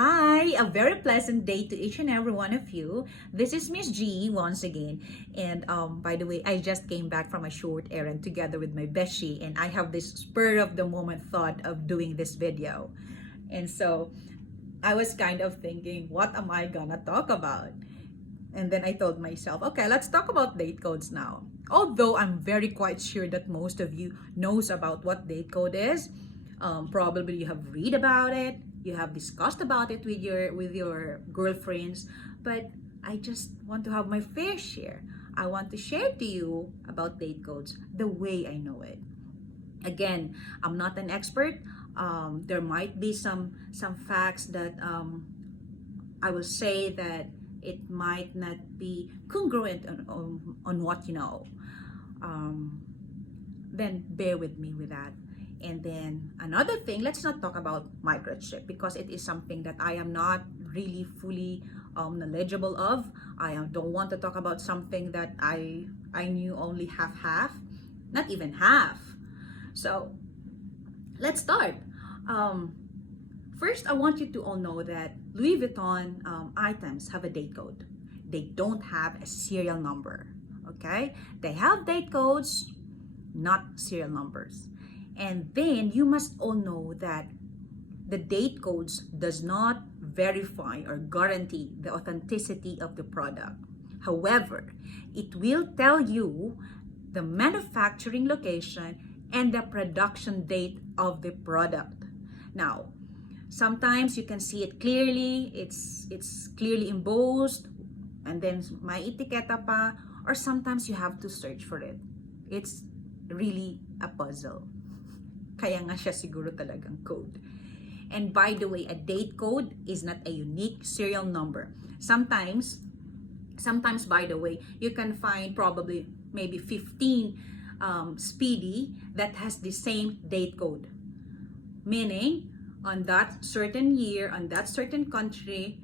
Hi, a very pleasant day to each and every one of you. This is Miss G once again. And by the way, I just came back from a short errand together with my beshi, and I have this spur of the moment thought of doing this video. And so I was kind of thinking, what am I gonna talk about? And then I told myself, okay, let's talk about date codes now. Although I'm very quite sure that most of you knows about what date code is. Probably you have read about it, you have discussed about it with your girlfriends, but I just want to have my fair share. I want to share to you about date codes the way I know it. Again, I'm not an expert. There might be some facts that I will say that it might not be congruent on what you know. Then bear with me with that. And then another thing, let's not talk about microchip because it is something that I am not really fully knowledgeable of. I don't want to talk about something that I knew only half, not even half. So let's start. First, I want you to all know that Louis Vuitton items have a date code. They don't have a serial number, okay? They have date codes, not serial numbers. And then you must all know that the date codes does not verify or guarantee the authenticity of the product. However, it will tell you the manufacturing location and the production date of the product. Now, sometimes you can see it clearly, it's clearly embossed, and then may etiketa pa, or sometimes you have to search for it. It's really a puzzle. Kaya nga siya siguro talagang code. And by the way, a date code is not a unique serial number. Sometimes by the way, you can find probably maybe 15 speedy that has the same date code. Meaning, on that certain year, on that certain country,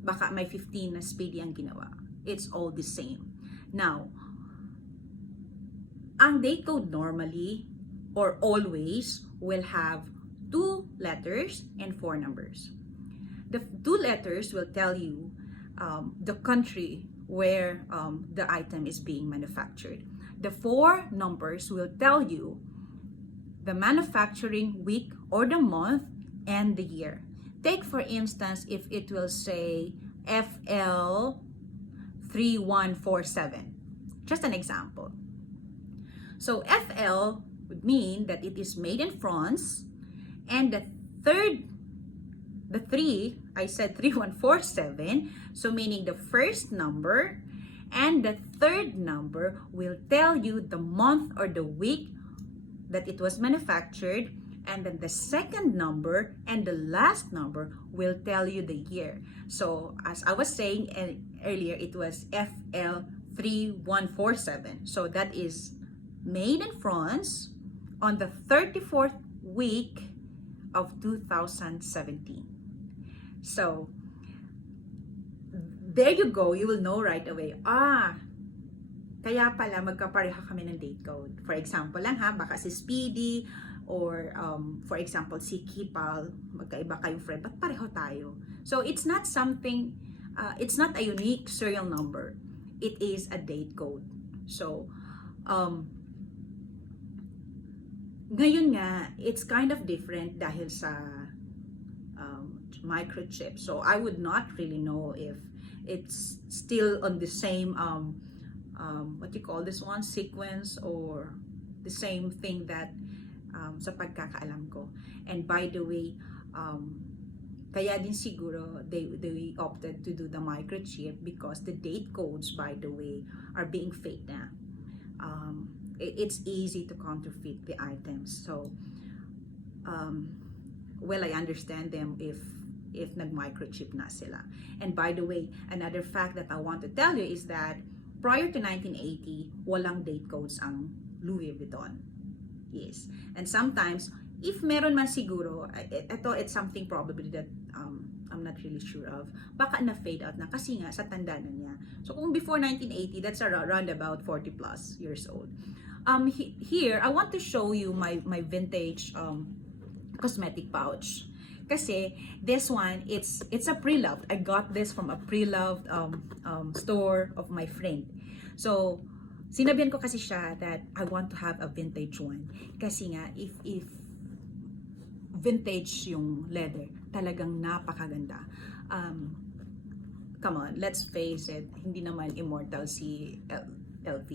baka may 15 na speedy ang ginawa. It's all the same. Now, ang date code normally or always will have 2 letters and 4 numbers. The 2 letters will tell you the country where the item is being manufactured. The 4 numbers will tell you the manufacturing week or the month and the year. Take for instance, if it will say FL 3147. Just an example. So FL would mean that it is made in France, and the 3, I said 3147, so meaning the first number and the third number will tell you the month or the week that it was manufactured, and then the second number and the last number will tell you the year. So as I was saying earlier, it was FL 3147. So that is made in France on the 34th week of 2017. So there you go, you will know right away. Kaya pala magkapareha kami ng date code. For example lang ha, baka si Speedy or for example si Kipal, magkaiba kayong friend, but pareho tayo. So it's not something, it's not a unique serial number. It is a date code. So, ngayon nga, it's kind of different dahil sa microchip. So I would not really know if it's still on the same what you call this one, sequence, or the same thing that sa pagkakaalam ko. And by the way, kaya din siguro they opted to do the microchip because the date codes, by the way, are being faked na. It's easy to counterfeit the items. So well, I understand them if nag-microchip na sila. And by the way, another fact that I want to tell you is that prior to 1980, walang date codes ang Louis Vuitton. Yes. And sometimes, if meron man siguro, it's something probably that I'm not really sure of. Baka na-fade out na kasi nga sa tanda na niya. So kung before 1980, that's around about 40 plus years old. Here, I want to show you my vintage cosmetic pouch. Kasi this one, it's a pre-loved. I got this from a pre-loved store of my friend. So, sinabihan ko kasi siya that I want to have a vintage one. Kasi nga, if vintage yung leather, talagang napakaganda. Come on, let's face it, hindi naman immortal si LV.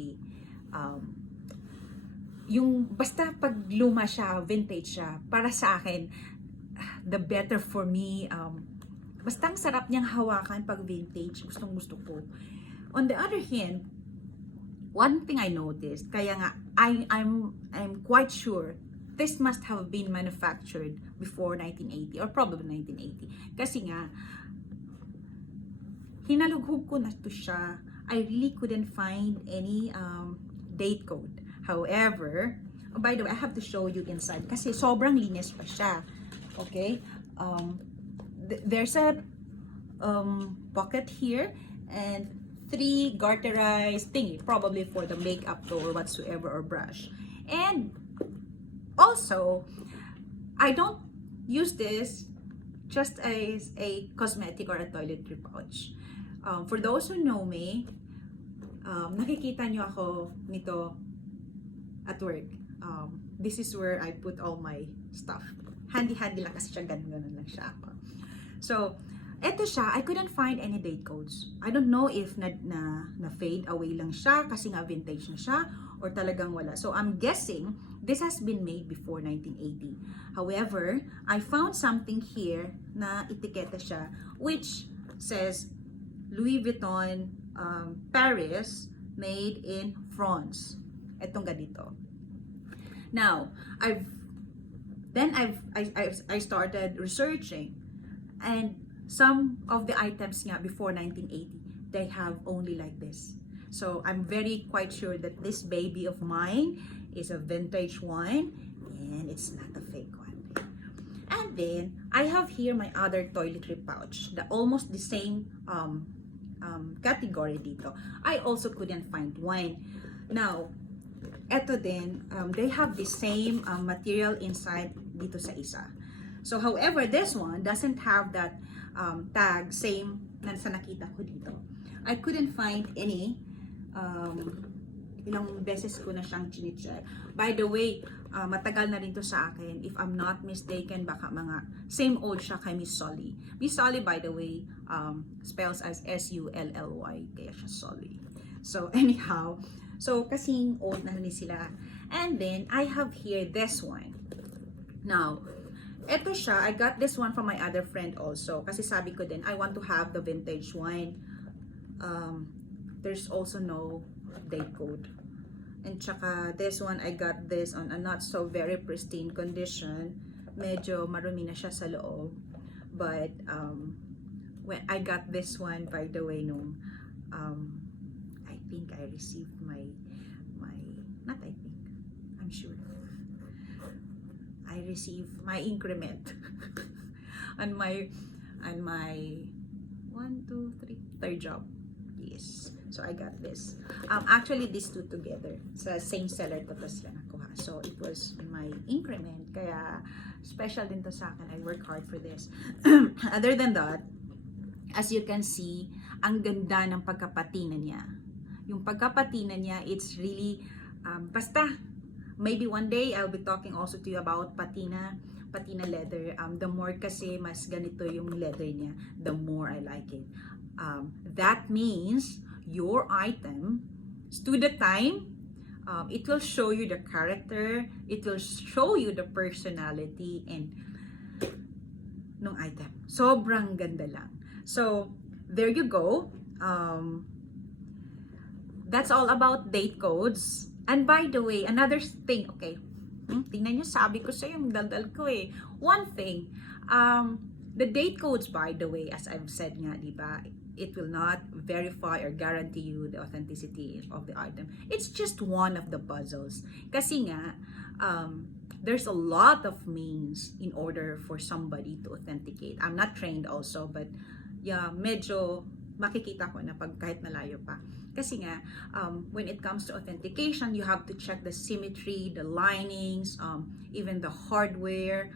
Yung basta pag luma siya, vintage siya, para sa akin, the better for me. Basta ang sarap niyang hawakan pag vintage, gustong gusto ko. On the other hand, one thing I noticed, kaya nga I'm quite sure this must have been manufactured before 1980 or probably 1980. Kasi nga, hinalughog ko na to siya. I really couldn't find any date code. However, oh, by the way, I have to show you inside kasi sobrang linis pa siya. Okay? There's a pocket here and 3 garterized thingy, probably for the makeup or whatsoever or brush. And also, I don't use this just as a cosmetic or a toiletry pouch. For those who know me, nakikita nyo ako nito at work. This is where I put all my stuff. Handy-handy lang kasi siya, ganun lang siya ako. So, eto siya, I couldn't find any date codes. I don't know if na-fade away lang siya kasi nga vintage na siya or talagang wala. So, I'm guessing this has been made before 1980. However, I found something here na etiketa siya which says Louis Vuitton Paris made in France. Etong ganito. Now, I started researching, and some of the items nga before 1980, they have only like this. So I'm very quite sure that this baby of mine is a vintage one, and it's not a fake one. And then I have here my other toiletry pouch, almost the same category dito. I also couldn't find one. Now, eto din, they have the same material inside dito sa isa. So, however, this one doesn't have that tag, same na sa nakita ko dito. I couldn't find any. Ilang beses ko na siyang chinicheck. By the way, matagal na rin to sa akin. If I'm not mistaken, baka mga same old siya kay Miss Solly. Miss Solly, by the way, spells as S-U-L-L-Y. Kaya siya Solly. So, anyhow, so kasing old na rin sila. And then, I have here this one. Now, eto siya, I got this one from my other friend also. Kasi sabi ko din, I want to have the vintage one. There's also no date code. And tsaka this one, I got this on a not so very pristine condition. Medyo marumi na siya sa loob. But when I got this one, by the way, nung I think I received not I think, I'm sure. I received my increment on my 1, 2, 3 third job. Yes. So I got this. Actually these two together. Sa same seller ko to sila nakuha. So it was my increment. Kaya special din to sa akin. I work hard for this. Other than that, as you can see, ang ganda ng pagkapatina niya. Yung pagkapatina niya, it's really, basta, maybe one day I'll be talking also to you about patina leather. The more kasi mas ganito yung leather niya, the more I like it. That means your item stood the time. It will show you the character, it will show you the personality and nung item. Sobrang ganda lang. So, there you go. That's all about date codes. And by the way, another thing, okay, tingnan nyo, sabi ko sa'yo, yung daldal ko eh. One thing, the date codes, by the way, as I've said nga, diba, it will not verify or guarantee you the authenticity of the item. It's just one of the puzzles. Kasi nga, there's a lot of means in order for somebody to authenticate. I'm not trained also, but yeah, medyo makikita ko na pag kahit malayo pa. Kasi nga, when it comes to authentication, you have to check the symmetry, the linings, even the hardware,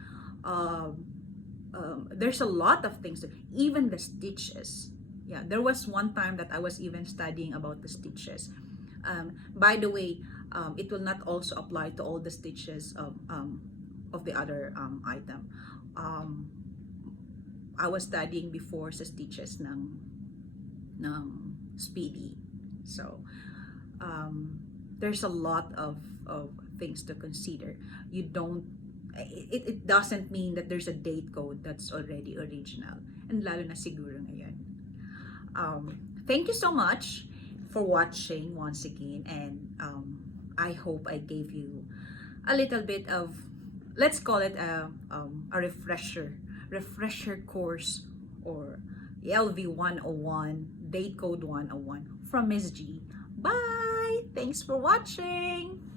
there's a lot of things, even the stitches. Yeah, there was one time that I was even studying about the stitches. By the way, it will not also apply to all the stitches of the other item. I was studying before sa stitches ng Speedy. So there's a lot of things to consider. You don't, it doesn't mean that there's a date code that's already original, and lalo na siguro ngayon. Thank you so much for watching once again, and I hope I gave you a little bit of, let's call it a refresher course, or LV 101, date code 101 from Miss G. Bye! Thanks for watching!